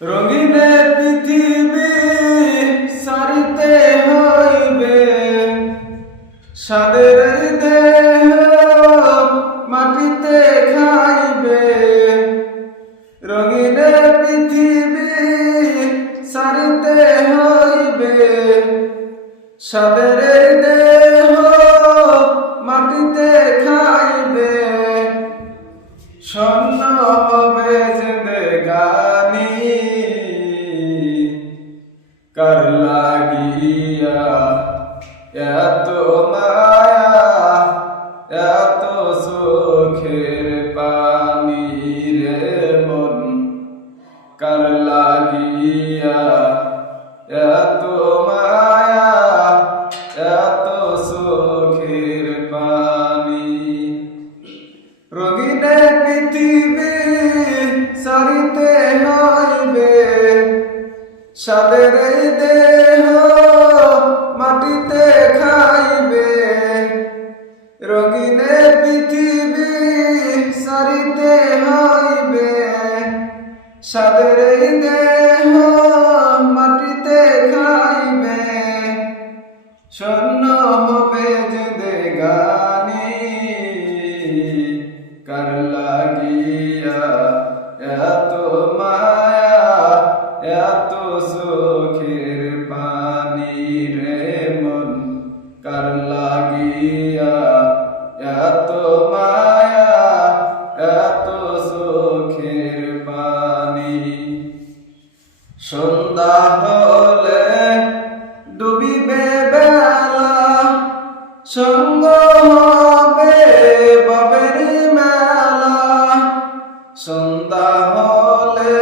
রঙিনে পৃথিবী সারিতে হইবে, সাদের দেহ মাটিতে খাইবে। রঙিনে পৃথিবী সারিতে হইবে, সাদের দেহ মাটিতে খাইবে। স্বর্ণ হবে জিন্দেগানি, কার লাগিয়া এত মায়া, এত চোখের পানি রে মন। কার লাগিয়া এত মায়া, এত চোখের পানি। রঙিনে পৃথিবী সারিতে হইবে, সাদের দেহ মাটিতে খাইবে। রঙিনে পৃথিবী সারিতে হইবে, সাদের দেহ মাটিতে খাইবে। স্বর্ণ হবে জিন্দেগানি, কার লাগিয়া এত মায়া, এত চোখের পানি রে মন। কার লাগিয়া এত মায়া, এত চোখের পানি। সন্ধ্যা হলে ডুবিবে বেলা, সঙ্গ হবে বাবের মেলা। সন্ধ্যা হলে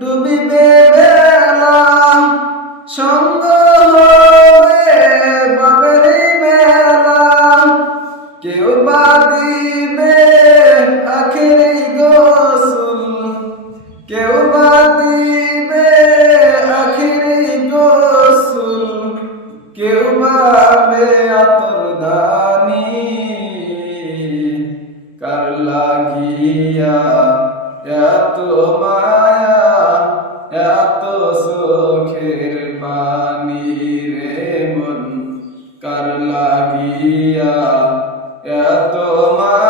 ডুবিবে বেলা, সঙ্গ হবে বাবের মেলা। কেউ বা দিবে আখেরি গোসল, কেউ বা দিবে আখেরি গোসল। কেউ ভাবে আতরদানি, কার লাগিয়া এত মায়া, এত চোখের পানি রে মন। কার লাগিয়া এত মায়া।